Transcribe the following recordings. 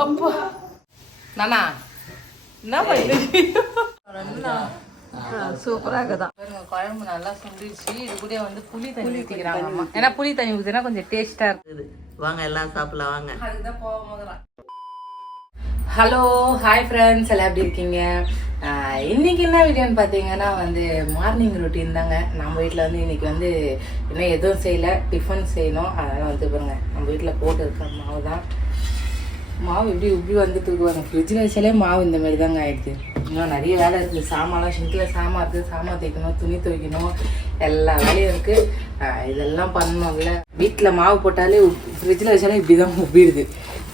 அப்பா. நானா? என்ன பண்ணிட்டு சூப்பராக பாருங்க குழம்பு நல்லா சுண்டிடுச்சு இது கூட வந்து புளி தண்ணி ஊற்றிக்கிறாங்க ஏன்னா புளி தண்ணி ஊற்றினா கொஞ்சம் டேஸ்டா இருக்குது வாங்க எல்லாம் சாப்பிடலாம் வாங்க. அதுதான் போக ஹலோ ஹாய் ஃப்ரெண்ட்ஸ் எல்லாம் எப்படி இருக்கீங்க? இன்னைக்கு என்ன வீடியோன்னு பார்த்தீங்கன்னா வந்து மார்னிங் ரொட்டீன் தாங்க. நம்ம வீட்டில் வந்து இன்னைக்கு வந்து இன்னும் எதுவும் செய்யல. டிஃபன் செய்யணும். அதனால் வந்து பாருங்க நம்ம வீட்டில் போட்டு இருக்க மாவு தான் மாவு எப்படி இப்படி வந்துட்டு இருக்குவாங்க ஃப்ரிட்ஜில் வச்சாலே மாவு இந்த மாதிரி தாங்க ஆயிடுது. இன்னும் நிறைய வேலை இருக்குது சாமான்லாம் ஷிங்கில் சாமான் இருக்குது சாமான் தேய்க்கணும் துணி துவைக்கணும். எல்லா வேலையும் இருக்குது இதெல்லாம் பண்ணணும்ல. வீட்டில் மாவு போட்டாலே ஃப்ரிட்ஜில் வச்சாலே இப்படி தான் உப்பிடுது.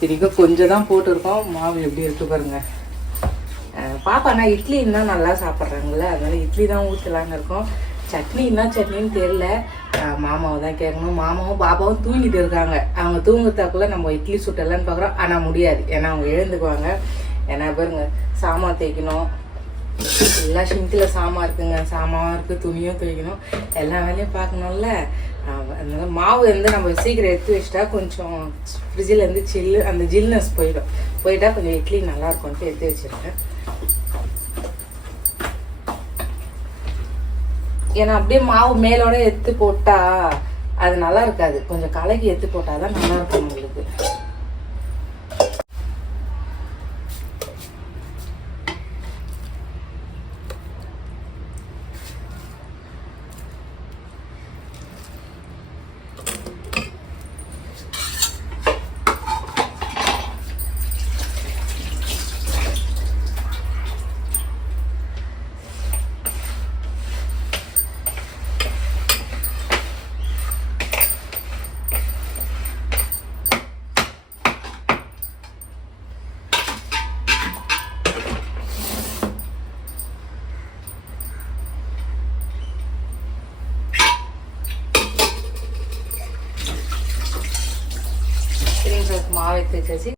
இன்றைக்கும் கொஞ்சம் தான் போட்டிருக்கோம். மாவு எப்படி இருக்கு பாருங்க. பாப்பா நான் இட்லி தான் நல்லா சாப்பிட்றாங்களே அதனால இட்லி தான் ஊற்றலான்னு இருக்கோம். சட்னி என்ன சட்னின்னு தெரில மாமாவை தான் கேட்கணும். மாமாவும் பாப்பாவும் தூங்கிட்டு இருக்காங்க. அவங்க தூங்குறதுக்குள்ள நம்ம இட்லி சுட்டலான்னு பார்க்குறோம். ஆனால் முடியாது. ஏன்னா அவங்க எழுந்துக்குவாங்க. ஏன்னா பாருங்க சாமான் தேய்க்கணும். எல்லா ஷிங்கில் சாமான் இருக்குங்க. சாமாவும் இருக்குது துணியும் துவைக்கணும் எல்லா வேலையும் பார்க்கணும்ல. அதனால மாவு வந்து நம்ம சீக்கிரம் எடுத்து வச்சுட்டா கொஞ்சம் ஃப்ரிட்ஜில் இருந்து சில்லு அந்த ஜில்னஸ் போயிடும். போயிட்டா கொஞ்சம் இட்லி நல்லாயிருக்கும்ட்டு எடுத்து வச்சுருக்கேன் ஏன்னா அப்படியே மாவு மேலோட எடுத்து போட்டா அது நல்லா இருக்காது. கொஞ்சம் கலக்கி எடுத்து போட்டால் தான் நல்லா இருக்கும் உங்களுக்கு சரிங்க மாவு எடுத்து வச்சாச்சு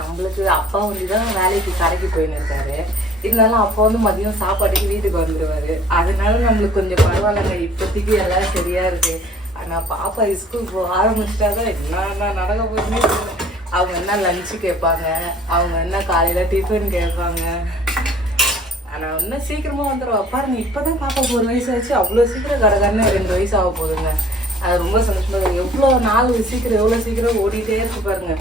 நம்மளுக்கு அப்பா வந்து தான் வேலைக்கு கடைக்கு போயின்னு இருக்காரு. இருந்தாலும் அப்பா வந்து மதியம் சாப்பாட்டுக்கு வீட்டுக்கு வந்துடுவாரு அதனால நம்மளுக்கு கொஞ்சம் பரவாயில்லைங்க. இப்போதைக்கு எல்லாம் சரியா இருக்கு. ஆனால் பாப்பா ஸ்கூல் போக ஆரம்பிச்சிட்டா தான் என்ன நடக்க போதுமே அவங்க என்ன லஞ்சு கேட்பாங்க? அவங்க என்ன காலையில் டிஃபன் கேட்பாங்க? ஆனால் இன்னும் சீக்கிரமாக வந்துடுவா பாருங்க இப்பதான் பாப்பாக்கு ஒரு வயசு ஆச்சு. அவ்வளோ சீக்கிரம் கடகடன்னு ரெண்டு வயசு ஆக போகுதுங்க. அது ரொம்ப சந்தோஷமாக எவ்வளோ நாள் சீக்கிரம் எவ்வளோ சீக்கிரம் ஓடிட்டே இருக்கு பாருங்க.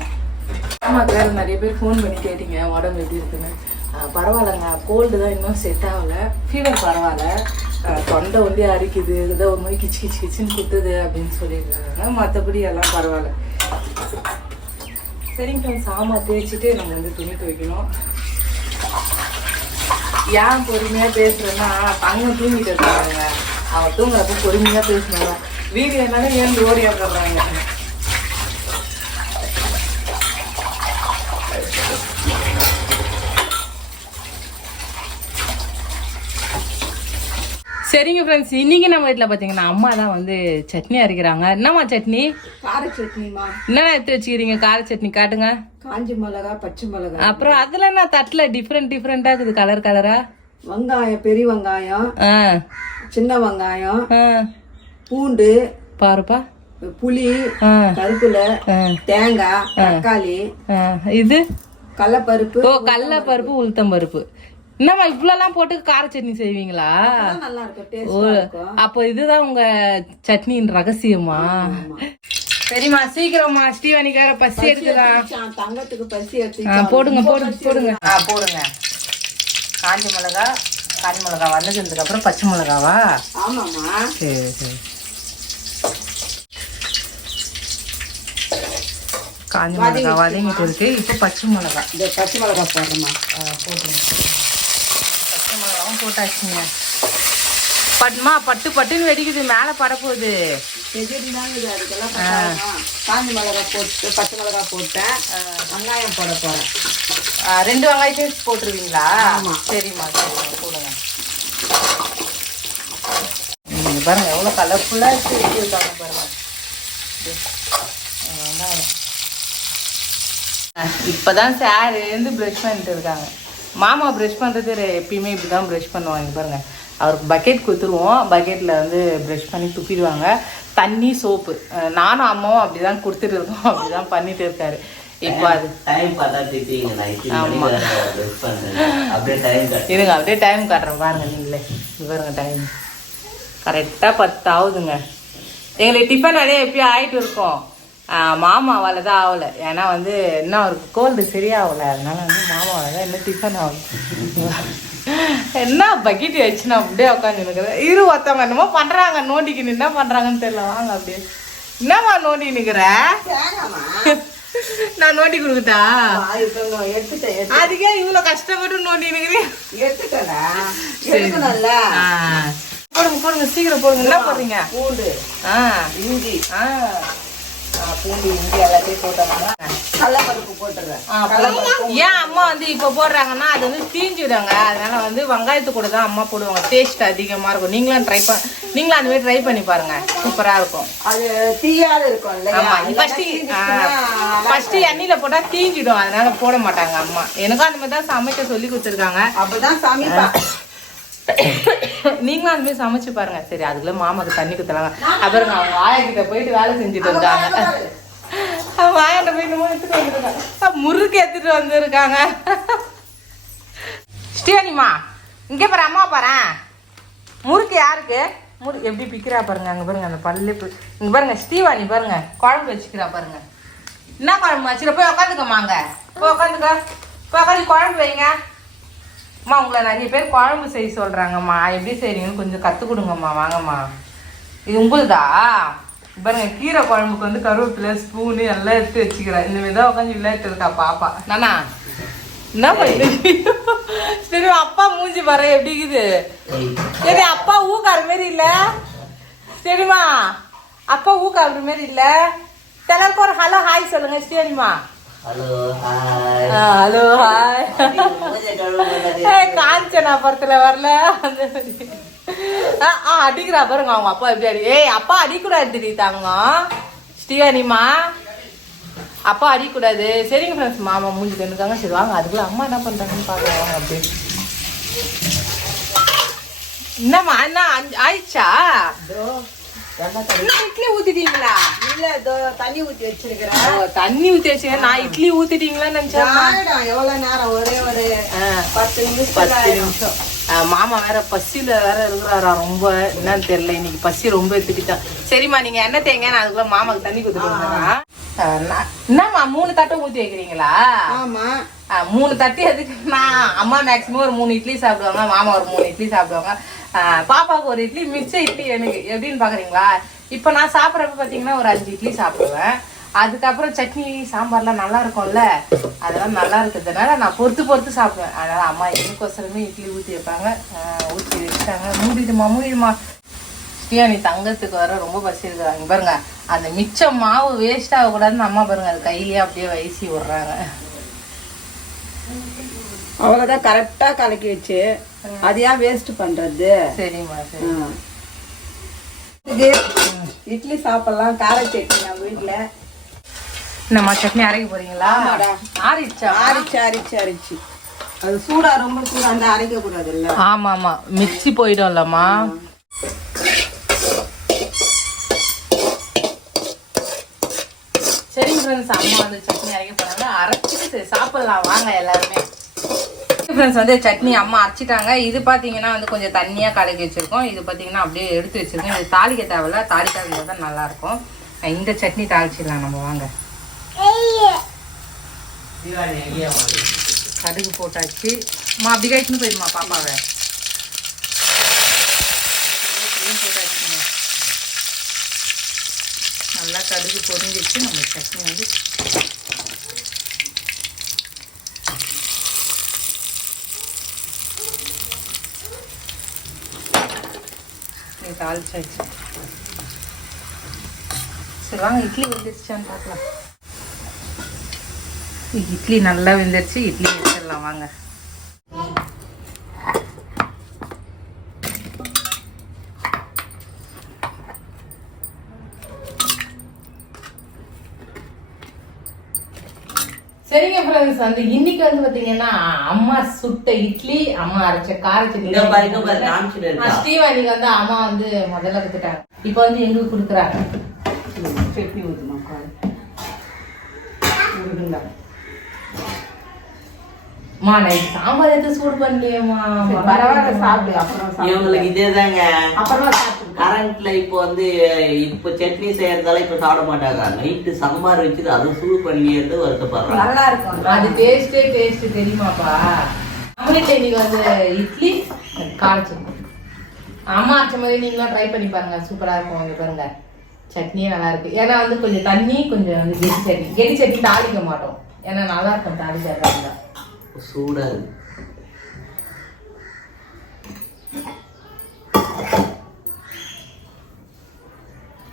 ஆமாக்கு சார் நிறைய பேர் ஃபோன் பண்ணி கேட்டீங்க. உடம்பு எப்படி இருக்குன்னு. பரவாயில்லைங்க. கோல்டு தான் இன்னும் செட் ஆகலை. ஃபீவர் பரவாயில்ல. தொண்டை வந்து அரிக்குது. ஏதோ ஒரு மாதிரி கிச்சு கிச்சு கிச்சுன்னு குத்துது அப்படின்னு சொல்லியிருக்காங்க. மற்றபடி எல்லாம் பரவாயில்ல. சரிங்க சாமா தேய்ச்சிட்டு நம்ம வந்து துணி துவைக்கணும். ஏன் பொறுமையா பேசுறேன்னா தங்க தூங்கிட்டு இருக்காங்க. அவன் தூங்குறப்ப பொறுமையா பேசுனாங்க வீடியோ என்னாலும் ஏன் ஓடி வந்துடுறாங்க சரிங்க ஃப்ரெண்ட்ஸ் இன்னைக்கு நம்ம வீட்டில் பார்த்தீங்கன்னா அம்மா தான் வந்து சட்னி அரைக்கிறாங்க. என்னம்மா சட்னி? கார சட்னிமா என்ன எடுத்து வச்சுக்கிறீங்க? கார சட்னி காட்டுங்க. காஞ்சி மிளகா பச்சை மிளகா. அப்புறம் அதுல என்ன தட்டுல டிஃப்ரெண்ட் டிஃப்ரெண்டா இருக்குது? கலர் கலரா வெங்காயம் பெரிய வெங்காயம் சின்ன வெங்காயம் பூண்டு பாருப்பா. புளி கருப்புல. தேங்காய் தக்காளி இது? கடலப்பருப்பு ஓ கடல பருப்பு உளுத்தம் பருப்பு. என்னம்மா இவ்வளோலாம் போட்டு கார சட்னி செய்வீங்களா? நல்லா இருக்கும் அப்போ இதுதான் உங்க சட்னியின் ரகசியமா? சரிம்மா சீக்கிரமா ஸ்ரீவாணிக்கார பசி எடுக்குதா? எடுத்துச்சான், தங்கத்துக்கு பசி எடுத்து போடுங்க போடுங்க போடுங்க. ஆ போடுங்க. காஞ்ச மிளகா காஞ்ச மிளகா வதங்கினதுக்கு அப்புறம் பச்சை மிளகாவா? ஆமாம்மா. சரி சரி. காஞ்ச மிளகா வதங்கிட்டு இருக்கு. இப்போ பச்சை மிளகா. இந்த பச்சை மிளகா போடுறோமா ஆ, போட்டுருங்க. மிளகாவும் போட்டாச்சுங்க. பட்டுமா பட்டு பட்டுன்னு வெடிக்குது. மேலே படப்போகுது அதுக்கெல்லாம். காஞ்ச மிளகா போட்டு பச்சை மிளகா போட்டேன். வெங்காயம் போட போறேன். ஆ, ரெண்டு வெங்காயத்தையும் போட்டுருவீங்களா? ஆமா. சரிம்மா சரிம்மா போடுங்க. இங்க பாருங்க எவ்வளோ கலர்ஃபுல்லாக இருக்கு வெட்டி இருக்காங்க பாருங்க. இது. ஆ, வெங்காயம் இப்போதான் சார் எழுந்து ப்ரஷ் பண்ணிட்டு இருக்காங்க. மாமா ப்ரஷ் பண்ணுறது எப்பயுமே இப்படி தான் ப்ரஷ் பண்ணுவாங்க பாருங்க. அவருக்கு பக்கெட் கொடுத்துருவோம். பக்கெட்டில் வந்து ப்ரஷ் பண்ணி துப்பிடுவாங்க. தண்ணி சோப்பு நானும் அம்மாவும் அப்படிதான் கொடுத்துட்டு இருக்கோம். அப்படிதான் பண்ணிட்டு இருக்காரு. இப்போ அது டைம் இருங்க அப்படியே டைம் காட்டுறேன். பாருங்க நீங்களே. பாருங்க டைம் கரெக்டாக பத்து ஆகுதுங்க எங்களுக்கு டிஃபன் நிறைய எப்பயும் ஆயிட்டு இருக்கோம். மாமாவால் தான் ஆகலை ஏன்னா வந்து இன்னும் அவருக்கு கோல்டு சரியாகல. அதனால வந்து மாமாவால் தான் இன்னும் டிஃபன் ஆகல என்ன பக்கெட் வச்சு நான் அப்படியே உட்காந்துருக்குறேன் இரு ஒருத்தவங்க என்னமோ பண்ணுறாங்க நோண்டிக்கு என்ன பண்ணுறாங்கன்னு தெரியல. வாங்க அப்படியே. என்னம்மா நோண்டி நிற்கிற நான் நோண்டி கொடுக்குட்டா? அதுக்கே இவ்வளோ கஷ்டப்பட்டு நோண்டி நிற்கிறேன். போடுங்க போடுங்க. சீக்கிரம் போடுங்க. என்ன போடுறீங்க? பூண்டு ஆ. இஞ்சி ஆ, பூண்டு இஞ்சி எல்லாத்தையும் போட்டாங்க கடலப்பருப்பு போட்டுறேன் ஆ, போடுங்க. ஏன் அம்மா வந்து இப்போ போடுறாங்கன்னா அது வந்து தீஞ்சிடுங்க. அதனால வந்து வெங்காயத்து கூட தான் அம்மா போடுவாங்க. டேஸ்ட் அதிகமா இருக்கும். நீங்களும் ட்ரை பண்ண நீங்களும் அந்த மாதிரி ட்ரை பண்ணி பாருங்க. சூப்பரா இருக்கும். அது தீயாத இருக்கும் இல்லையா? ஆமா. இல்லைன்னா ஃபர்ஸ்ட் தீஞ்சிச்சுன்னா ஃபர்ஸ்ட் எண்ணெயில போட்டா தீஞ்சிடும். அதனால போட மாட்டாங்க அம்மா. எனக்கும் அந்த மாதிரி தான் சமைக்க சொல்லி கொடுத்துருக்காங்க. அப்பதான் சமைப்பா. நீங்களும் அந்த மாதிரி சமைச்சு பாருங்க. சரி அதுக்குள்ள மாமாக்கு தண்ணி குத்தலாம் அப்புறம் அவங்க ஆயக்கிட்ட போயிட்டு வேலை செஞ்சுட்டு வந்தாங்க அவங்க ஆயாட்ட போய் என்னமோ எடுத்துட்டு வந்திருக்காங்க முறுக்கு எடுத்துட்டு வந்திருக்காங்க. ஸ்ரீனிமா இங்கே பாரு அம்மா பாரேன் முறுக்கு யாருக்கு? முறு எப்படி பிக்கிறா பாருங்க அங்க பாருங்க அந்த பல்லு இங்க பாருங்க ஸ்ரீவாணி பாருங்க. குழம்பு வச்சுக்கிறா பாருங்க. என்ன குழம்பு வச்சுக்கிற? போய் உட்காந்துக்கம்மாங்க போய் உட்காந்துக்க போய் உட்காந்து குழம்பு வைங்க. அம்மா உங்களை நிறைய பேர் குழம்பு செய்ய சொல்கிறாங்கம்மா எப்படி செய்கிறீங்கன்னு கொஞ்சம் கற்றுக் கொடுங்கம்மா வாங்கம்மா. இது உங்களுதா? பாருங்க கீரை குழம்புக்கு வந்து கருவேப்பிலை ஸ்பூனு எல்லாம் எடுத்து வச்சுக்கிறேன். இந்த மாதிரி தான் உட்காந்து விளையாட்டு இருக்கா பாப்பா. நானா? என்ன பண்ணி சரி அப்பா மூஞ்சி பாரு எப்படி இருக்குது? சரி அப்பா ஊக்கார மாரி இல்ல. சரிம்மா. அப்பா ஊக்கார மாரி இல்ல. எல்லாருக்கும் ஒரு ஹலோ ஹாய் சொல்லுங்க சரிம்மா. ஹலோ ஹாய் காஞ்சனா படத்துல வரல. ஆ, ஆ, அடிக்கிறா பாருங்க அவங்க அப்பா எப்படி அடி ஏய் அப்பா அடிக்கூடாது தாங்க. ஸ்ரீவாணிமா அப்பா அடிக்கூடாது. சரிங்க ஃப்ரெண்ட்ஸ் மாமா மூஞ்சி கண்டுக்காங்க சரி வாங்க அதுக்குள்ள அம்மா என்ன பண்றாங்கன்னு பார்க்கலாம் வாங்க அப்படியே. என்னம்மா என்ன ஆயிடுச்சா? இட்லி ஊத்திட்டீங்களா? இல்ல இதோ தண்ணி ஊத்தி வச்சிருக்கிறேன். தண்ணி ஊத்தி வச்சுங்க நான் இட்லி ஊத்திட்டீங்களான்னு நினைச்சேன். எவ்வளவு நேரம் ஒரே ஒரு. பத்து நிமிஷம் பத்து நிமிஷம். மாமா வேற பசியில வேற இருக்கிறாரா ரொம்ப என்னன்னு தெரியல இன்னைக்கு பசி ரொம்ப எடுத்துக்கிட்டான் சரிம்மா நீங்க என்ன தேங்க நான் அதுக்குள்ள மாமாக்கு தண்ணி கொடுத்துட்டு என்னம்மா மூணு தட்டை ஊத்தி வைக்கிறீங்களா? ஆமா. மூணு தட்டி எதுக்கு நான் அம்மா மேக்ஸிமம் ஒரு மூணு இட்லி சாப்பிடுவாங்க மாமா ஒரு மூணு இட்லி சாப்பிடுவாங்க. பாப்பாவுக்கு ஒரு இட்லி மிச்ச இட்லி எனக்கு எப்படின்னு பாக்குறீங்களா? இப்போ நான் சாப்பிட்றப்ப பார்த்தீங்கன்னா ஒரு அஞ்சு இட்லி சாப்பிடுவேன். அதுக்கப்புறம் சட்னி சாம்பார்லாம் நல்லா இருக்கும்ல. அதெல்லாம் நல்லா இருக்கிறதுனால நான் பொறுத்து பொறுத்து சாப்பிடுவேன். அதனால அம்மா எனக்கோசரமே இட்லி ஊற்றி வைப்பாங்க. ஊற்றி வச்சுட்டாங்க. மூடிடுமா மூடிடுமா. ஸ்ரீயா தங்கத்துக்கு வர ரொம்ப பசி இருக்கிறாங்க பாருங்க அந்த மிச்சம் மாவு வேஸ்ட் ஆகக்கூடாதுன்னு அம்மா பாருங்க அது கையிலேயே அப்படியே வயசி விடுறாங்க. அவ்வளவுதான் கரெக்டா கலக்கி வச்சு அது ஏன் வேஸ்ட் பண்றது? சரிம்மா. இது இட்லி சாப்பிடலாம் கார சட்னி நம்ம வீட்டுல என்னம்மா சட்னி அரைக்க போறீங்களா? ஆமாடா. ஆறிடுச்சா? அரிச்சு அரிச்சு அரிச்சு அது சூடா ரொம்ப சூடா இருந்தா அரைக்க கூடாது இல்ல ஆமா ஆமா மிக்ஸி போயிடும்லம்மா. சரிங்க ஃப்ரெண்ட்ஸ் அம்மா வந்து சட்னி அரைக்க போறாங்க. அரைச்சிட்டு சாப்பிடலாம். வாங்க எல்லாருமே. ஃப்ரெண்ட்ஸ் வந்து சட்னி அம்மா அரைச்சிட்டாங்க. இது பார்த்தீங்கன்னா வந்து கொஞ்சம் தண்ணியாக கலக்கி வச்சிருக்கோம். இது பார்த்தீங்கன்னா அப்படியே எடுத்து வச்சிருக்கோம். இது தாளிக்க தேவையில்ல. தாளிக்காத தான் நல்லா இருக்கும். இந்த சட்னி தாளிச்சிடலாம் நம்ம வாங்க. கடுகு போட்டாச்சு. அம்மா அப்படி கழிச்சுன்னு போயிடுமா பாப்பாவை. போட்டாச்சுங்க. நல்லா கடுகு பொரிஞ்சிச்சு. நம்ம சட்னி வந்து தாளிச்சாச்சு. சரி வாங்க இட்லி வெந்துருச்சான்னு பார்க்கலாம். இட்லி நல்லா வெந்துருச்சு இட்லி வச்சிடலாம் வாங்க. ஃப்ரெண்ட்ஸ் வந்து இன்னைக்கு வந்து பாத்தீங்கன்னா அம்மா சுட்ட இட்லி அம்மா அரைச்ச கார சட்னி. ஸ்ரீவாணிக்கு வந்து அம்மா வந்து முதல்ல கத்துட்டாங்க இப்போ வந்து எங்களுக்கு கொடுக்குறாங்க. சட்னி ஊற்றுமா கால் அம்மா நைட் சாம்பார் எடுத்து சூடு பண்ணலையேம்மா. பரவாயில்ல சாப்பிடு அப்புறம் இவங்களுக்கு இதேதாங்க. அப்புறமா சாப்பிடு. கரண்ட்ல இப்போ வந்து இப்போ சட்னி செய்யறதால இப்ப சாப்பிட மாட்டாங்க. நைட்டு சாம்பார் வச்சுட்டு அதை சூடு பண்ணிட்டு வருத்தப்படுறாங்க. நல்லா இருக்கும் அது டேஸ்டே டேஸ்ட் தெரியுமாப்பா? நம்மளுக்கு இன்னைக்கு வந்து இட்லி கார சட்னி. அம்மா அரைச்ச மாதிரி நீங்களும் ட்ரை பண்ணி பாருங்க. சூப்பரா இருக்கும் இங்க பாருங்க. சட்னியே நல்லா இருக்கு. ஏன்னா வந்து கொஞ்சம் தண்ணி கொஞ்சம் வந்து கெடி சட்னி. கெடி சட்னி தாளிக்க மாட்டோம். ஏன்னா நல்லா இருக்கும் தாளிக்கிறதா சூடா இருக்கு?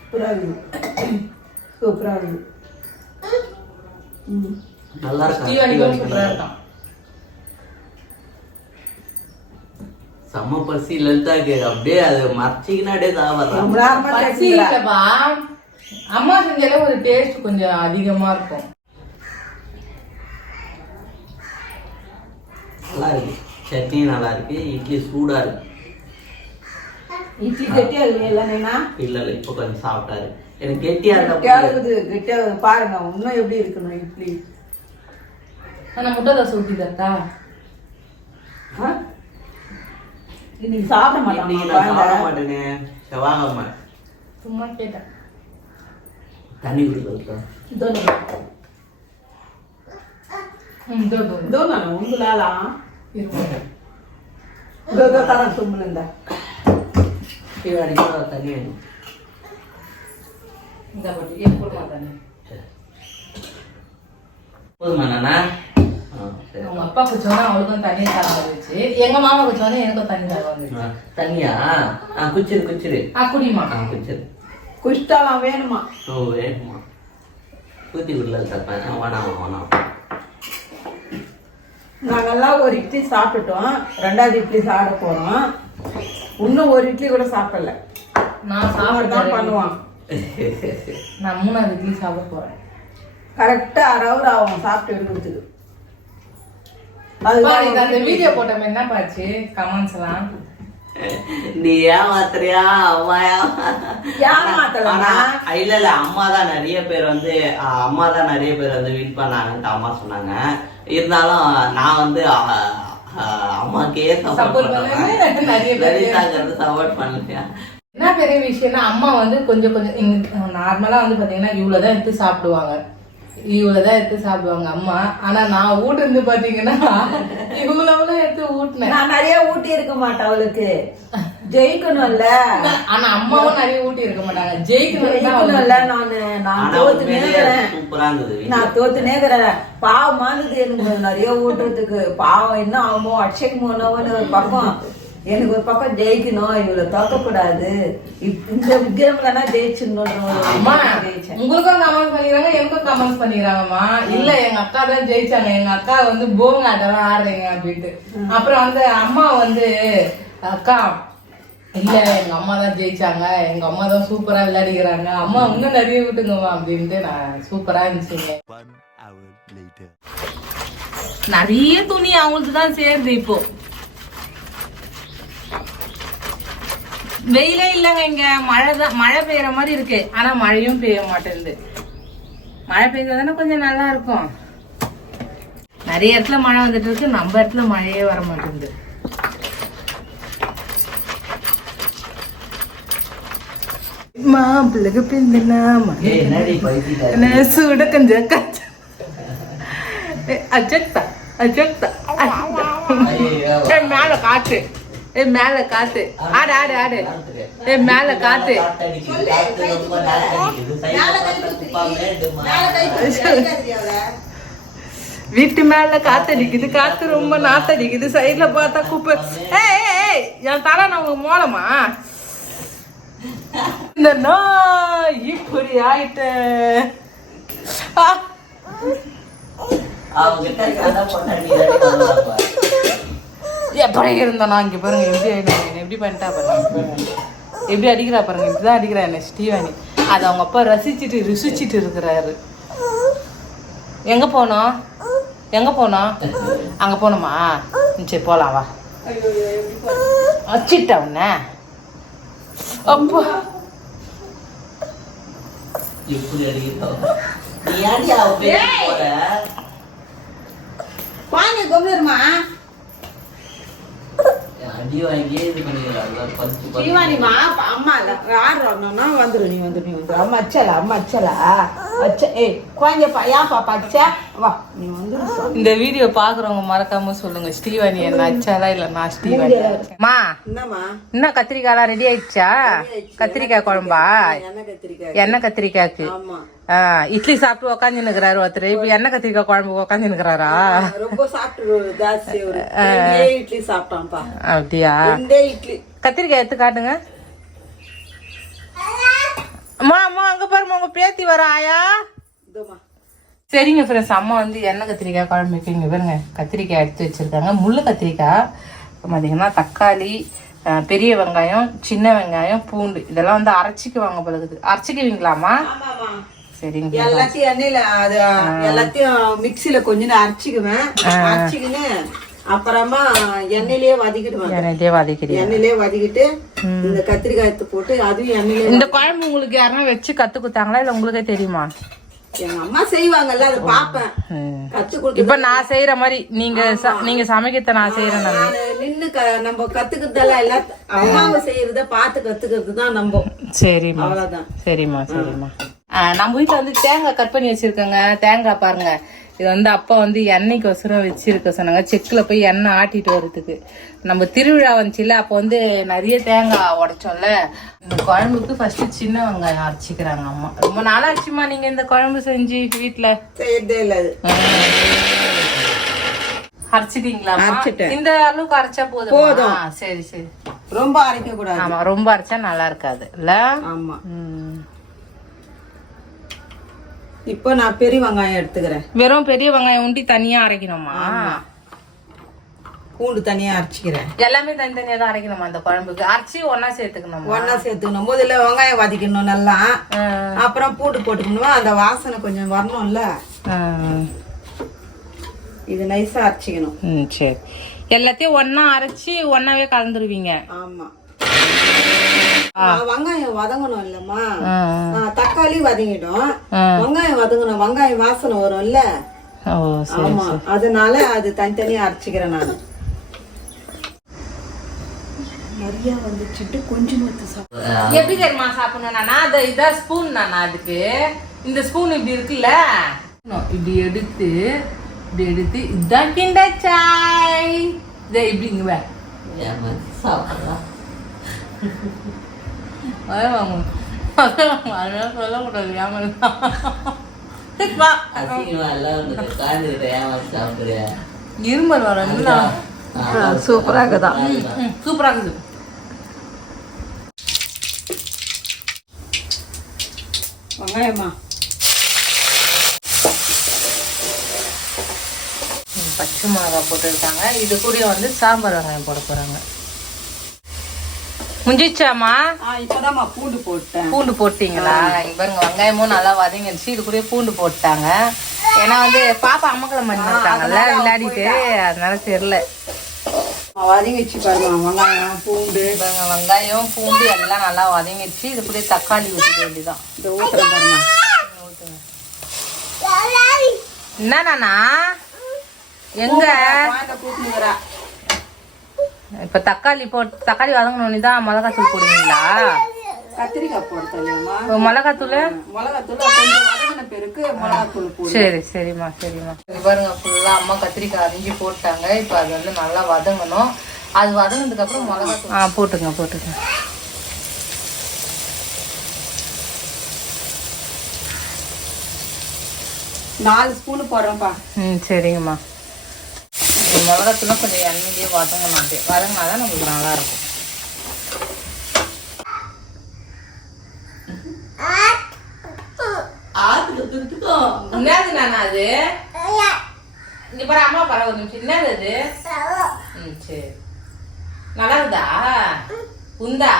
சூப்பரா இருக்குது சூப்பரா இருக்குது நல்லா இருக்கும் செம்ம பசி லலிதாக்கு. அப்படியே அது மறைச்சிக்கினா அப்படியே. இல்லப்பா. அம்மா செஞ்சாலே ஒரு டேஸ்ட் கொஞ்சம் அதிகமா இருக்கும். நல்லா இருக்கு. சட்னி நல்லா இருக்கு. இட்லி சூடா இருக்கு. இட்லி கெட்டியா இருக்குது இல்லைன்னா இல்ல இல்ல இப்போ கொஞ்சம் சாப்பிட்டாரு எனக்கு கெட்டியா இருக்குது கெட்டியா. பாருங்க இன்னும் எப்படி இருக்கணும் இட்லி? ஆனா முட்டை தோசை ஊத்தி தரட்டா? இன்னைக்கு சாப்பிட நான் சாப்பிட. மாட்டேனே. செவ்வாங்கம்மா சும்மா கேட்டேன். தண்ணி குடிக்கல இதோ நீ. ம், தண்ணி வேணும் இந்த பாட்டி, ஏன் போடுமா தண்ணி? போதுமா நானா ஆ, சரி. அவங்க அப்பா குச்சோன்னா அவளுக்கும் தண்ணி தர வந்துச்சு எங்க மாமா குச்சோன்னா எனக்கும் தண்ணி தர வந்துச்சு தண்ணியா ஆ குச்சிரு குச்சிரு ஆ குடிமா ஆ குச்சிரு குஷ்டாலாம் வேணுமா ஓ வேணுமா ஊத்தி விடல தப்பேன் வேணாம் வேணாம் நாங்கெல்லாம் ஒரு இட்லி சாப்பிட்டுட்டோம். ரெண்டாவது இட்லி சாப்பிட போறோம். இன்னும் ஒரு இட்லி கூட சாப்பிடல. நான் சாப்பிட்டு பண்ணுவான். நான் மூணாவது இட்லி சாப்பிட போறேன். கரெக்டா அரை ஹவர் ஆகும். சாப்பிட்டு அந்த அதுதான் வீடியோ போட்டோம் என்ன பாச்சு கமெண்ட்ஸ் எல்லாம்? நீ ஏமாத்துறியா அம்மாயா ஏமாத்தலமா? ஆனா, இல்ல இல்ல. அம்மா தான் நிறைய பேர் வந்து அம்மா தான் நிறைய பேர் வந்து வின் பண்ணாங்கன்ட்டு அம்மா சொன்னாங்க. இருந்தாலும் நான் வந்து அம்மாக்கே சப்போர்ட் பண்ணுவேன். வந்து சப்போர்ட் பண்ணலையா என்ன பெரிய விஷயம்னா அம்மா வந்து கொஞ்சம் கொஞ்சம் நார்மலா வந்து பாத்தீங்கன்னா இவ்வளவுதான் எடுத்து சாப்பிடுவாங்க. இவ்வளவுதான் எடுத்து சாப்பிடுவாங்க அம்மா. ஆனா நான் ஊட்டு இருந்து பாத்தீங்கன்னா இவ்வளவுலாம் எடுத்து ஊட்டினேன். நான் நிறைய ஊட்டி இருக்க மாட்டேன் அவளுக்கு. ஜெயிக்கணும்ல. ஆனா அம்மாவும் நிறைய ஊட்டி இருக்க மாட்டாங்க. ஜெயிக்கணும் ஜெயிக்கணும்ல நானு நான் ஆனா தோத்து உண்மையிலேயே நேக்கிறேன் சூப்பரா இருந்தது நான் தோத்து நேக்கிறேன் பாவமா இருந்தது எனக்கு நிறைய ஊட்டுறதுக்கு. பாவம் என்ன ஆகுமோ அட்சயமோனோன்னு ஒரு பக்கம். எனக்கு ஒரு பக்கம் ஜெயிக்கணும் இவ்வளவு தோக்கக்கூடாது. இப்- இந்த கேம்லனா ஜெயிச்சிடணும்ன்ற ஒரு அம்மா ஜெயிச்சேன். உங்களுக்கும் கமெண்ட் பண்ணிக்கிறாங்க எனக்கும் கமெண்ட் பண்ணிக்கிறாங்கம்மா இல்ல எங்க அக்கா தான் ஜெயிச்சாங்க. எங்க அக்கா வந்து போங்க அதெல்லாம் ஆடுறீங்க அப்படின்ட்டு. அப்புறம் வந்து அம்மா வந்து அக்கா இல்ல எங்க அம்மா தான் ஜெயிச்சாங்க. எங்க அம்மா தான் சூப்பரா விளையாடிக்கிறாங்க. அம்மா இன்னும் நிறைய விட்டுங்கம்மா அப்படின்ட்டு நான் சூப்பரா இருந்துச்சுங்க. நிறைய துணி அவங்களுக்கு தான் சேருது இப்போ. வெயிலே இல்லைங்க இங்க. மழை தான் மழை பெய்யற மாதிரி இருக்கு. ஆனா மழையும் பெய்ய மாட்டேங்குது. மழை பெய்ஞ்சா தானே கொஞ்சம் நல்லா இருக்கும். நிறைய இடத்துல மழை வந்துட்டு இருக்கு. நம்ம இடத்துல மழையே வர மாட்டேங்குது. மாப்பிள்ளைக்கு? என்ன சூட கொஞ்சம் கச்ச அஜக்தா அஜக்தா மேல காத்து. ஏய் மேல காத்து. ஆடு ஆடு ஆடு. ஏய் மேல காத்து. வீட்டு மேல காத்தடிக்குது காத்து ரொம்ப நாத்தடிக்குது. சைடுல பார்த்தா குப்பை. ஏய் என் தலை நம்ம மோளமா இந்த நாய் இப்படி ஆயிட்ட. எப்படி இருந்தா நான் இங்க பாருங்க எப்படி ஆயிடுவேன் என்னை எப்படி பண்ணிட்டா பாருங்க எப்படி அடிக்கிறா பாருங்க இப்படிதான் அடிக்கிறா என்ன ஸ்டீவானி. அதை அவங்க அப்பா ரசிச்சுட்டு ருசிச்சுட்டு இருக்கிறாரு. எங்க போனோம் எங்க போனோம் அங்க போனோமா? ம், சரி போலாம் வா. வச்சிட்ட உன்ன. அப்பா. இப்படி அடிக்கிறோம் நீ ஏன்டி அவ போற? அடி இது அம்மா இல்ல நீ நீ அம்மா அச்சல அம்மா அச்சல. அச்ச ஏய் குழந்தைப்பா ஏன் பாப்பா அச்ச. வா நீ இந்த வீடியோ பாக்குறவங்க மறக்காம சொல்லுங்க. ஸ்ரீவாணி என்ன அச்சாலா இல்ல நான் ஸ்ரீவாணி மா என்னம்மா? இன்னும் கத்திரிக்காய்லாம் ரெடி ஆயிடுச்சா? கத்திரிக்காய் குழம்பா? என்ன கத்திரிக்காய். எண்ணெய் கத்திரிக்காய்க்கு? இட்லி சாப்பிட்டு உக்காந்து நிக்கிறாரு ஒருத்தர். இப்ப எண்ணெய் கத்திரிக்காய் குழம்பு உக்காந்து நிக்கிறாரா ரொம்ப சாப்பிட்டு இட்லி சாப்பிட்டான்ப்பா. அப்படியா? இட்லி. கத்திரிக்காய் எடுத்து காட்டுங்க. அம்மா அம்மா அங்க பாருமா உங்க பேத்தி வர ஆயா? சரிங்க ஃப்ரெண்ட்ஸ் அம்மா வந்து எண்ணெய் கத்திரிக்காய் குழம்பு வைக்கிறீங்க. பாருங்க கத்திரிக்காய் எடுத்து வச்சிருக்காங்க. முள்ளு கத்திரிக்காய் பார்த்தீங்கன்னா தக்காளி பெரிய வெங்காயம் சின்ன வெங்காயம் பூண்டு. இதெல்லாம் வந்து அரைச்சிக்குவாங்க பழகுது அரைச்சிக்குவீங்களாமா சரிங்க. எல்லாத்தையும் எண்ணெயில அது எல்லாத்தையும் மிக்ஸில கொஞ்ச நேரம் அரைச்சிக்குவேன் அரைச்சிக்கின்னு அப்புறமா எண்ணெயிலேயே வதக்கிடுவேன் எண்ணெயிலே வதக்கிறீங்க எண்ணெயிலே வதக்கிட்டு இந்த கத்திரிக்காய் எடுத்து போட்டு அதுவும் எண்ணெயிலே இந்த குழம்பு உங்களுக்கு யாருன்னா வச்சு கத்து கொடுத்தாங்களா? இல்ல உங்களுக்கே தெரியுமா? எங்க அம்மா செய்வாங்கல்ல அதை பாப்பேன். கத்து கொடுத்து இப்ப நான் செய்யற மாதிரி நீங்க ச- நீங்க சமைக்கிறத நான் செய்யறேன் நான் நானு நின்னு க- நம்ம கத்துக்கிறதெல்லாம் எல்லாம் அம்மாவை செய்யறத பார்த்து கத்துக்கிறது தான் நம்ம. சரிம்மா. அவ்வளவுதான். சரிம்மா சரிம்மா. நம்ம வீட்டில் வந்து தேங்காய் கட் பண்ணி வச்சிருக்கோங்க. தேங்காய் பாருங்க. இது வந்து அப்பா வந்து எண்ணெய்க்கு ஒசரம் வச்சிருக்க சொன்னாங்க. செக்கில் போய் எண்ணெய் ஆட்டிட்டு வர்றதுக்கு. நம்ம திருவிழா வந்துச்சுல அப்போ வந்து நிறைய தேங்காய் உடைச்சோம்ல. இந்த குழம்புக்கு ஃபர்ஸ்ட் சின்ன வெங்காயம் அரைச்சிக்கிறாங்க அம்மா. ரொம்ப நாளா ஆச்சுமா நீங்க இந்த குழம்பு செஞ்சு வீட்டில் செய்யறதே இல்ல அரைச்சிட்டீங்களா. இந்த அளவுக்கு அரைச்சா போதும். போதும். சரி சரி. ரொம்ப அரைக்க கூடாது ஆமா ரொம்ப அரைச்சா நல்லா இருக்காது இல்ல? ஆமா. இப்போ நான் பெரிய வெங்காயம் எடுத்துக்கிறேன். வெறும் பெரிய வெங்காயம் உண்டி தனியா அரைக்கணுமா? பூண்டு தனியா அரைச்சிக்கிறேன். எல்லாமே தனித்தனியா தான் அரைக்கணுமா அந்த குழம்புக்கு? அரைச்சி ஒண்ணா சேர்த்துக்கணுமா? ஒண்ணா சேர்த்துக்கணும். முதல்ல வெங்காயம் வதக்கணும் நல்லா. அப்புறம் பூண்டு போட்டுக்கணும்? அந்த வாசனை கொஞ்சம் வரணும்ல. இது நைஸா அரைச்சிக்கணும். சரி. எல்லாத்தையும் ஒண்ணா அரைச்சி ஒண்ணாவே கலந்துருவீங்க. ஆமா. வெங்காயம் வதங்கணும் இல்லம்மா. தக்காளி வதங்கிடும். வெங்காயம் வதங்கணும். வெங்காயம் வாசனை வரும்ல. ஓ சரி ஆமா அதனால அது தனித்தனியா அரைச்சிக்கிறேன் நான். நிறைய வந்துச்சுட்டு கொஞ்சம் எப்படி தெரியுமா சாப்பிடணும் நானா? அது இதான் ஸ்பூன் நானா அதுக்கு? இந்த ஸ்பூன் இப்படி இருக்குல்ல? இப்படி எடுத்து இப்படி எடுத்து இதான் கிண்ட சாய். இதை இப்படிங்க சாப்பிடலாம். அதான் வாங்க அதான் வாங்க அதெல்லாம் சொல்லக்கூடாது ஏமாந்தா வா. அசிங்கமா எல்லாம் உனக்கு காஞ்சிருக்க ஏமாத்தி சாப்பிடுறியா இருமல் வர சூப்பரா இருக்குதான் சூப்பரா இருக்குது. வெங்காயமா? பச்சை மிளகா போட்டுருக்காங்க. இது கூட வந்து சாம்பார் வெங்காயம் போட போறாங்க. முஞ்சிச்சாமா ஆ இப்போதாம்மா பூண்டு போட்டேன். பூண்டு போட்டீங்களா? இங்க பாருங்க வெங்காயமும் நல்லா வதங்கிடுச்சு. இது கூட பூண்டு போட்டாங்க. ஏன்னா வந்து பாப்பா அம்மக்களம் பண்ணி விட்டாங்கல்ல விளையாடிட்டு. அதனால தெரியல. வதங்கிச்சு பாருமா வெங்காயம் பூண்டு. பாருங்க வெங்காயம் பூண்டு எல்லாம் நல்லா வதங்கிடுச்சு. இது கூட தக்காளி ஊற்றிக்க வேண்டியதான் இந்த ஊத்துறேன் பாருமா என்னண்ணா எங்க? இப்ப தக்காளி போட்டு தக்காளி வதங்கணும் தான் மிளகாத்தூள் போடுவீங்களா? கத்திரிக்காய் போட தெரியுமா? இப்போ மிளகாத்தூள்? மிளகாத்தூள் கொஞ்சம் வதங்கின பிறகு மிளகாத்தூள் சரி சரிம்மா சரிம்மா. பாருங்க ஃபுல்லா அம்மா கத்திரிக்காய் அரிஞ்சு போட்டாங்க. இப்போ அது வந்து நல்லா வதங்கணும். அது வதங்கினதுக்கு அப்புறம் மிளகாத்தூள். ஆ போட்டுங்க போட்டுங்க நாலு ஸ்பூனு போடுறேன்ப்பா. ம் சரிங்கம்மா. இந்த மிளகாத்தூள்லாம் கொஞ்சம் எண்ணெயிலேயே வதங்கணும் அப்படியே வதங்கினா தான் நம்மளுக்கு நல்லா இருக்கும் ஆத்துக்கு துட்டுக்கோ என்னது நானா அது? இங்க பாரு அம்மா பாரு ஒரு நிமிஷம். என்னது அது? ம் சரி. நல்லா இருக்குதா உந்தா?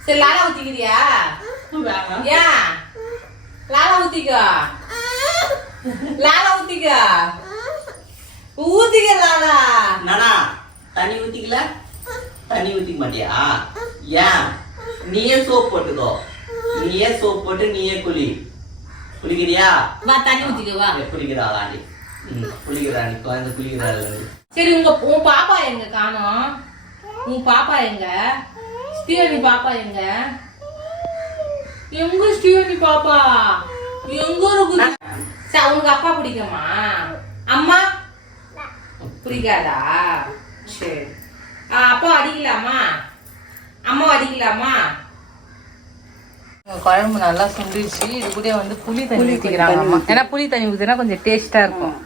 சரி லாலா ஊத்திக்கிறியா? ஏன்? லாலா ஊத்திக்கோ. லாலா ஊத்திக்க. ஊத்திக்க லாலா நானா? தண்ணி ஊத்திக்கல? தண்ணி ஊத்திக்க மாட்டியா? ஏன்? நீயே சோப் போட்டுக்கோ. நீயே சோப் போட்டு நீயே குளி. குளிக்கிறியா? வா தண்ணி ஊத்திக்க வா. குளிக்கிறா ம் குளிக்கிறா நீ குழந்தை குளிக்கிறாள் சரி உங்க உன் பாப்பா எங்க காணோம்? உன் பாப்பா எங்க? ஸ்ரீவனி பாப்பா எங்க? எங்க ஸ்ரீவனி பாப்பா? எங்க இருக்குது சரி உனக்கு அப்பா பிடிக்குமா? அம்மா? பிடிக்காதா சரி. அப்பா அடிக்கலாமா? அம்மா அடிக்கலாமா? குழம்பு நல்லா சுண்டிடுச்சு. இது கூட வந்து புளி தண்ணி ஊற்றிக்கிறாங்க ஏன்னா புளி தண்ணி ஊற்றினா கொஞ்சம் டேஸ்டா இருக்கும்.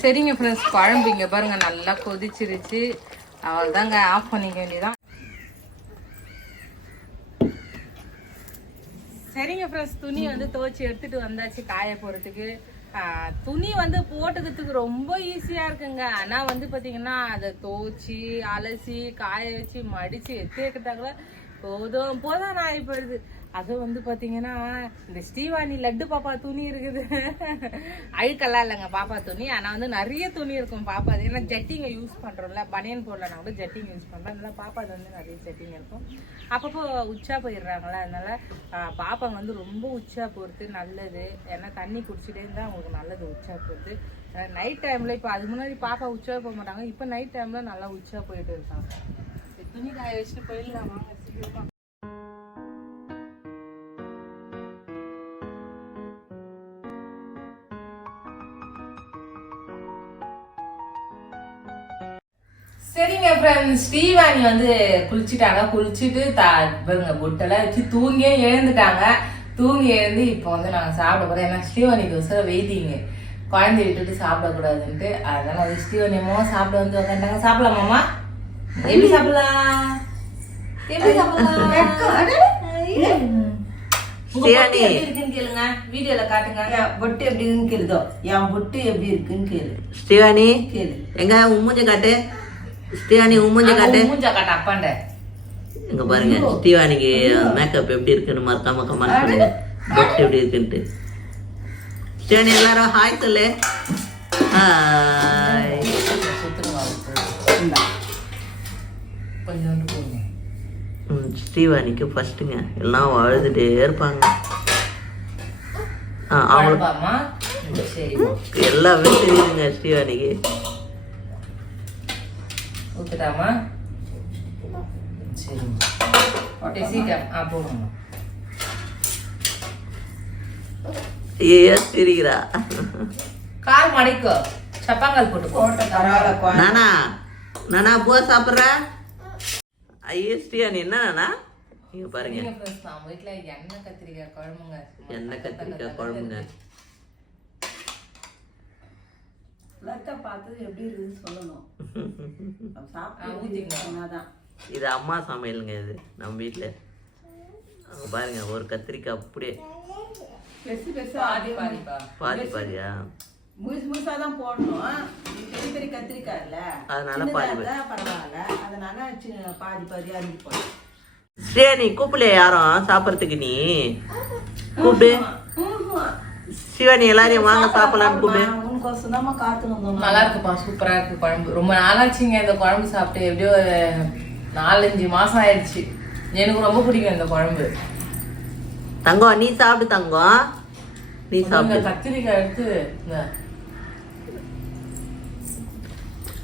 சரிங்க ஃப்ரெண்ட்ஸ் குழம்பு இங்கே பாருங்க நல்லா கொதிச்சிருச்சு. அவ்வளோதாங்க ஆஃப் பண்ணிக்க வேண்டியதான் சரிங்க ஃப்ரெண்ட்ஸ் துணி வந்து துவைச்சி எடுத்துட்டு வந்தாச்சு காய போகிறதுக்கு துணி வந்து போட்டுக்கிறதுக்கு ரொம்ப ஈஸியாக இருக்குங்க. ஆனால் வந்து பார்த்தீங்கன்னா அதை துவச்சி அலசி காய வச்சு மடித்து எடுத்து போதும் போதும் நான் போயிடுது அது வந்து பார்த்தீங்கன்னா இந்த ஸ்ரீவாணி லட்டு பாப்பா துணி இருக்குது. அழுக்கெல்லாம் இல்லைங்க பாப்பா துணி. ஆனால் வந்து நிறைய துணி இருக்கும் பாப்பா. அது ஏன்னா ஜட்டிங்க யூஸ் பண்ணுறோம்ல பனியன் போடலனா கூட ஜட்டிங் யூஸ் பண்ணுறோம் அதனால பாப்பா அது வந்து நிறைய ஜட்டிங் இருக்கும். அப்பப்போ உச்சா போயிடுறாங்களா? அதனால பாப்பா பாப்பாங்க வந்து ரொம்ப உச்சா போகிறது நல்லது. ஏன்னா தண்ணி குடிச்சிட்டே இருந்தால் அவங்களுக்கு நல்லது உச்சா போகிறது நைட் டைமில் இப்போ அது முன்னாடி பாப்பா உச்சா போக மாட்டாங்க. இப்போ நைட் டைமில் நல்லா உச்சா போயிட்டு இருக்காங்க. துணி காய வச்சுட்டு போயிடலாமா. சரிங்க ஃப்ரெண்ட்ஸ் ஸ்ரீவாணி வந்து குளிச்சுட்டாங்க. குளிச்சுட்டு தா பாருங்க பொட்டெல்லாம் வச்சு தூங்கியே எழுந்துட்டாங்க. தூங்கி எழுந்து இப்போ வந்து நாங்கள் சாப்பிட போகிறோம் ஏன்னா ஸ்ரீவாணிக்கு வசரம் வெயிட்டிங்க குழந்தை விட்டுட்டு சாப்பிடக்கூடாதுன்ட்டு அதனால அது ஸ்ரீவாணி அம்மாவும் சாப்பிட வந்து உட்காந்துட்டாங்க சாப்பிடலாமாம்மா எப்படி சாப்பிடலாம்? எப்படி சாப்பிடலாம்? எப்படி இருக்குன்னு கேளுங்க. வீடியோல காட்டுங்க. என் பொட்டு எப்படின்னு கேளுதோ. என் பொட்டு எப்படி இருக்குன்னு கேளு. ஸ்ரீவாணி கேளு. எங்க உன் மூஞ்ச காட்டு. ஸ்ரீவாணி உன் மூஞ்ச காட்டு. மூஞ்சா காட்டு அப்பாண்ட. இங்க பாருங்க ஸ்ரீவாணிக்கு மேக்கப் எப்படி இருக்குன்னு மறக்காம கமெண்ட் பண்ணுங்க. பொட்டு எப்படி இருக்குன்ட்டு. ஸ்ரீவாணி எல்லாரும் ஹாய் சொல்லு. ஹாய் ஸ்ரீவாணிக்கு ஃபர்ஸ்ட்டுங்க எல்லாம் அழுதுட்டே இருப்பாங்க. ஆ அவங்களுக்கு எல்லாமே தெரியுதுங்க ஸ்ரீவாணிக்கு. ஊத்துட்டாமா சரி. சீக்கிரம். ஆ போடுங்க ஏ சிரிக்கிறா. கால் மடிக்கோ. சப்பாங்கால் போட்டு நானா? நானா போ சாப்பிட்ற? ஐயோ ஸ்ரீவாணி என்ன நானா? இங்க பாருங்க. சரிங்க வீட்ல எண்ணெய் கத்திரிக்காய் குழம்புங்க. எண்ணெய் கத்திரிக்காய் குழம்புங்க. லட்டை பார்த்தது எப்படி இருக்குதுன்னு சொல்லணும். சாப்பிட்டு. சொன்னாதான் இது அம்மா சமையலுங்க இது நம்ம வீட்டில் அங்கே பாருங்க ஒரு கத்திரிக்காய் அப்படியே. பெருசு பெருசா பாதி பாதிப்பா பாதி பாதியா? முழுசு முழுசா தான் போடணும். இது பெரிய பெரிய கத்திரிக்காய் இல்ல. அதனால பாதி பரவாயில்ல. அதனால பாதி பாதி அரிஞ்சு போடும் ஸ்ரீவாணி கூப்பிடலையா யாரும் சாப்பிட்றதுக்கு நீ? கூப்பிடு. சிவானி எல்லாரையும் வாங்க சாப்பிடலான்னு கூப்பிடு. உனக்கோசம் தான் காத்துனோம் நல்லா இருக்குப்பா சூப்பரா இருக்கு குழம்பு. ரொம்ப நாளாச்சுங்க இந்த குழம்பு சாப்பிட்டு. எப்படியோ நாலஞ்சு மாசம் ஆயிடுச்சு. எனக்கு ரொம்ப பிடிக்கும் இந்த குழம்பு. தங்கம் நீ சாப்பிடு தங்கம். நீ சாப்பிடு. கத்திரிக்காய் எடுத்து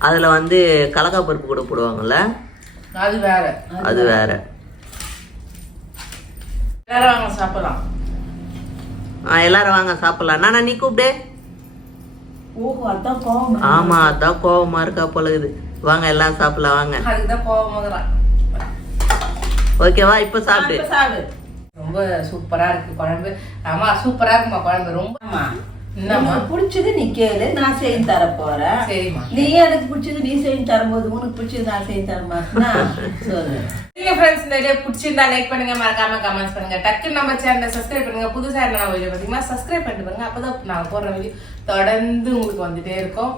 அதுல வந்து கடலக்காய் பருப்பு கூட போடுவாங்கல்ல? அது வேற. அது வேற. வேற வாங்க சாப்பிடலாம். ஆ எல்லாரும் வாங்க சாப்பிடலாம். நானா நீ கூப்பிடு. ஓஹோ அதான் கோவம் ஆமா அதான் கோவமா இருக்கா பழகுது வாங்க எல்லாம் சாப்பிடலாம் வாங்க. போதுலாம் ஓகேவா இப்ப சாப்பிடு. ரொம்ப சூப்பரா இருக்கு குழம்பு. ஆமா சூப்பரா இருக்குமா குழம்பு? ரொம்ப உனக்கு பிடிச்சது நீ கேளு நான் செஞ்சு தர போறேன் நீ எனக்கு பிடிச்சது நீ செஞ்சு தரும்போது உனக்கு பிடிச்சது நான் செஞ்சு தர மாட்டேன்னா சொல்லு. நீங்க ஃப்ரெண்ட்ஸ் இந்த வீடியோ பிடிச்சிருந்தா லைக் பண்ணுங்க மறக்காம கமெண்ட்ஸ் பண்ணுங்க. டக்கு நம்ம சேனலை சப்ஸ்கிரைப் பண்ணுங்க. புதுசா இருந்தா நம்ம வீடியோ பாத்தீங்கன்னா சப்ஸ்கிரைப் பண்ணிட்டு பாருங்க அப்பதான் நான் போடுற வீடியோ தொடர்ந்து உங்களுக்கு வந்துட்டே இருக்கும்.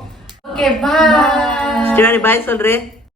ஓகே பாய் பாய் சொல்றேன்.